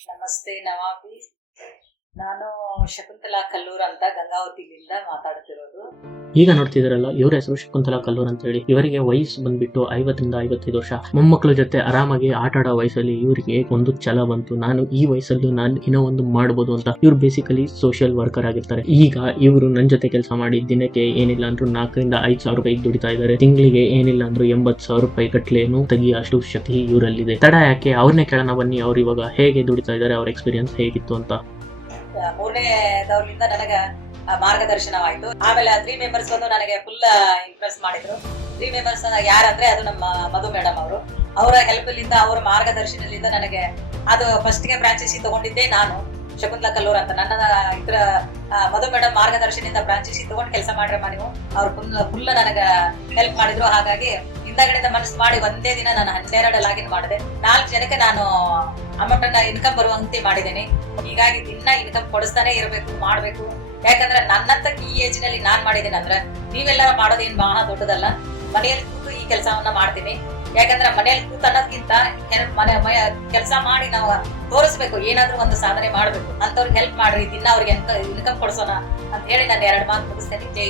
ನಮಸ್ತೆ ನವಾಬಿ. ನಾನು ಶಕುಂತಲಾ ಕಲ್ಲೂರ್ ಅಂತ ಗಂಗಾವತಿಲಿಂದ ಮಾತಾಡ್ತಿರೋದು. ಈಗ ನೋಡ್ತಿದಾರಲ್ಲ, ಇವ್ರ ಹೆಸರು ಶಕುಂತಲಾ ಕಲ್ಲೂರ್ ಅಂತ ಹೇಳಿ. ಇವರಿಗೆ ವಯಸ್ಸು ಬಂದ್ಬಿಟ್ಟು 50 ರಿಂದ 55 ವರ್ಷ. ಮೊಮ್ಮಕ್ಕಳ ಜೊತೆ ಆರಾಮಾಗಿ ಆಟ ಆಡೋ ವಯಸ್ಸಲ್ಲಿ ಇವರಿಗೆ ಒಂದು ಛಲ ಬಂತು, ನಾನು ಈ ವಯಸ್ಸಲ್ಲೂ ನಾನು ಇನ್ನೂ ಒಂದು ಮಾಡ್ಬೋದು ಅಂತ. ಇವ್ರು ಬೇಸಿಕಲಿ ಸೋಷಿಯಲ್ ವರ್ಕರ್ ಆಗಿರ್ತಾರೆ. ಈಗ ಇವರು ನನ್ನ ಜೊತೆ ಕೆಲಸ ಮಾಡಿ ದಿನಕ್ಕೆ ಏನಿಲ್ಲ ಅಂದ್ರೂ 4 ರಿಂದ 5 ಸಾವಿರ ರೂಪಾಯಿ ದುಡಿತಾ ಇದ್ದಾರೆ. ತಿಂಗಳಿಗೆ ಏನಿಲ್ಲ ಅಂದ್ರೂ 80 ಸಾವಿರ ರೂಪಾಯಿ ಕಟ್ಲೇನು ತೆಗಿಯಷ್ಟು ಶಕ್ತಿ ಇವರಲ್ಲಿದೆ. ತಡ ಯಾಕೆ, ಅವ್ರನ್ನೇ ಕೇಳೋಣ ಬನ್ನಿ. ಅವ್ರು ಇವಾಗ ಹೇಗೆ ದುಡಿತಾ ಇದ್ದಾರೆ, ಅವ್ರ ಎಕ್ಸ್ಪೀರಿಯನ್ಸ್ ಹೇಗಿತ್ತು ಅಂತ. 3ನೇದವ್ರಿಂದ ನನಗೆ ಮಾರ್ಗದರ್ಶನವಾಯ್ತು. ಆಮೇಲೆ 3 ಮೆಂಬರ್ಸ್ ಬಂದು ನನಗೆ ಫುಲ್ ಇಂಪ್ರೆಸ್ ಮಾಡಿದ್ರು. 3 ಮೆಂಬರ್ಸ್ ಯಾರಂದ್ರೆ ಅದು ನಮ್ಮ ಮಧು ಮೇಡಮ್ ಅವರು. ಅವರ ಹೆಲ್ಪ್ ಲಿಂದ, ಅವರ ಮಾರ್ಗದರ್ಶನದಿಂದ ನನಗೆ ಅದು ಫಸ್ಟ್ ಗೆ ಫ್ರಾಂಚೈಸಿ ತಗೊಂಡಿದ್ದೆ ನಾನು, ಶಕುಂತಲಾ ಕಲ್ಲೂರ್ ಅಂತ. ನನ್ನ ಇದ್ರ ಮಧು ಮೇಡಮ್ ಮಾರ್ಗದರ್ಶನದಿಂದ ಫ್ರಾಂಚೈಸಿ ತಗೊಂಡು ಕೆಲಸ ಮಾಡ್ರಮ್ಮ ನೀವು. ಅವ್ರು ಫುಲ್ ನನಗೆ ಹೆಲ್ಪ್ ಮಾಡಿದ್ರು. ಹಾಗಾಗಿ ಹಿಂದಗಡೆಯಿಂದ ಮನಸ್ಸು ಮಾಡಿ ಒಂದೇ ದಿನ ನಾನು 12 ಲಾಗಿನ್ ಮಾಡಿದೆ. 4 ಜನಕ್ಕೆ ನಾನು ಅಮೌಂಟ್ ಅನ್ನ ಇನ್ಕಮ್ ಬರುವಂತೆ ಮಾಡಿದ್ದೇನೆ. ಹೀಗಾಗಿ ದಿನ ಇನ್ಕಮ್ ಕೊಡಿಸ್ತಾನೆ ಇರಬೇಕು, ಮಾಡ್ಬೇಕು. ಯಾಕಂದ್ರೆ ನನ್ನಂತ ಈ ಏಜ್ ನಲ್ಲಿ ನಾನ್ ಮಾಡಿದ್ದೀನಿ ಅಂದ್ರೆ ನೀವೆಲ್ಲ ಮಾಡೋದೇನ್ ಬಹಳ ದೊಡ್ಡದಲ್ಲ. ಮನೆಯಲ್ಲಿ ಕೂತು ಈ ಕೆಲಸವನ್ನ ಮಾಡ್ತೀನಿ. ಯಾಕಂದ್ರೆ ಮನೆಯಲ್ಲಿ ಕೂತು ಅನ್ನೋದಕ್ಕಿಂತ ಕೆಲಸ ಮಾಡಿ ನಾವು ತೋರಿಸ್ಬೇಕು, ಏನಾದ್ರೂ ಒಂದು ಸಾಧನೆ ಮಾಡ್ಬೇಕು. ಅಂತವ್ರಿಗೆ ಹೆಲ್ಪ್ ಮಾಡ್ರಿ, ದಿನ ಅವ್ರಿಗೆ ಇನ್ಕಮ್ ಕೊಡ್ಸೋಣ ಅಂತ ಹೇಳಿ ನಾನು 2 ಮಾತು ಮುಗಿಸ್ತೇನೆ. ಜೈ